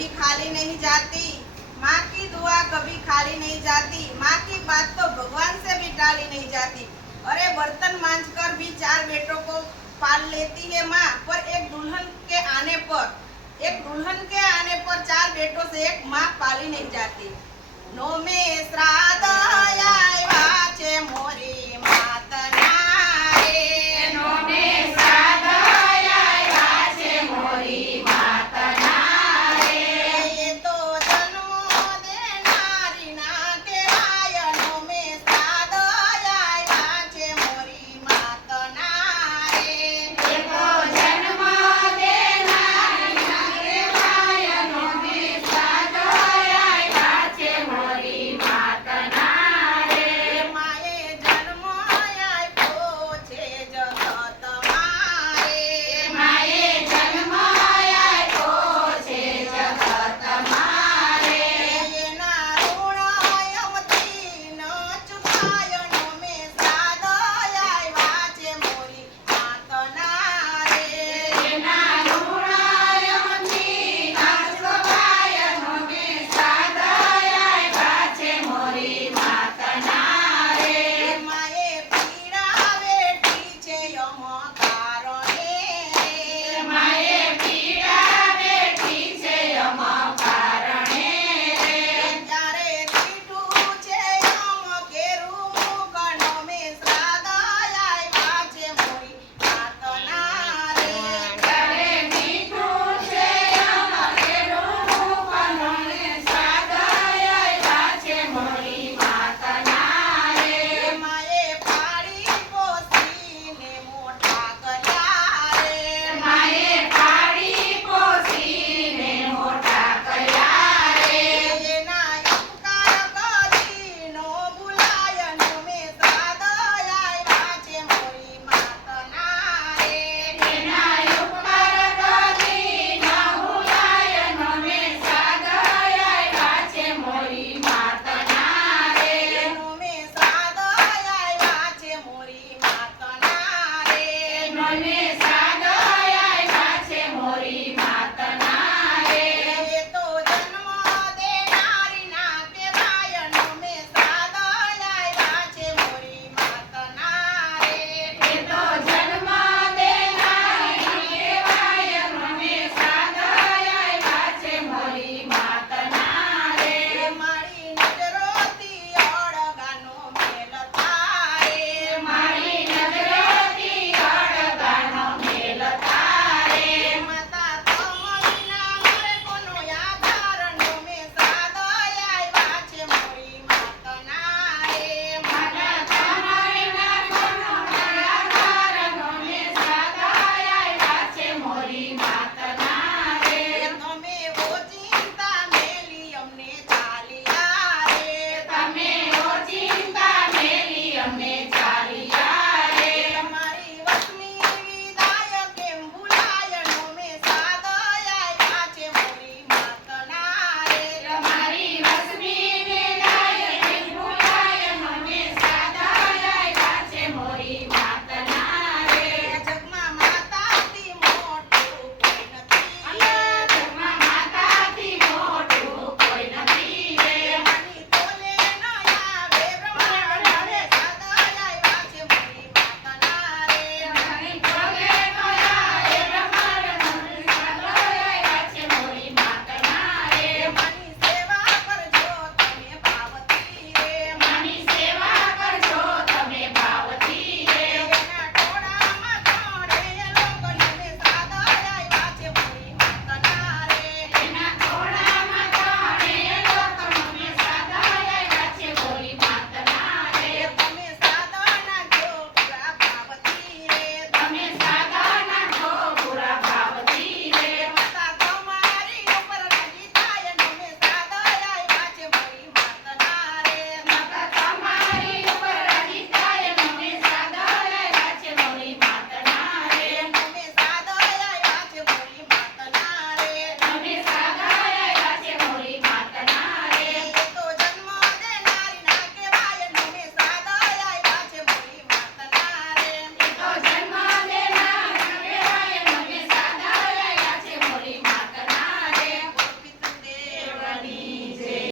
कभी खाली नहीं जाती। माँ की दुआ कभी खाली नहीं जाती। माँ की बात तो भगवान से भी टाली नहीं जाती। अरे, बर्तन मांझ कर भी चार बेटों को पाल लेती है माँ, पर एक दुल्हन के आने पर, एक दुल्हन के आने पर चार बेटों से एक माँ पाली नहीं जाती। નો में श्राद्ध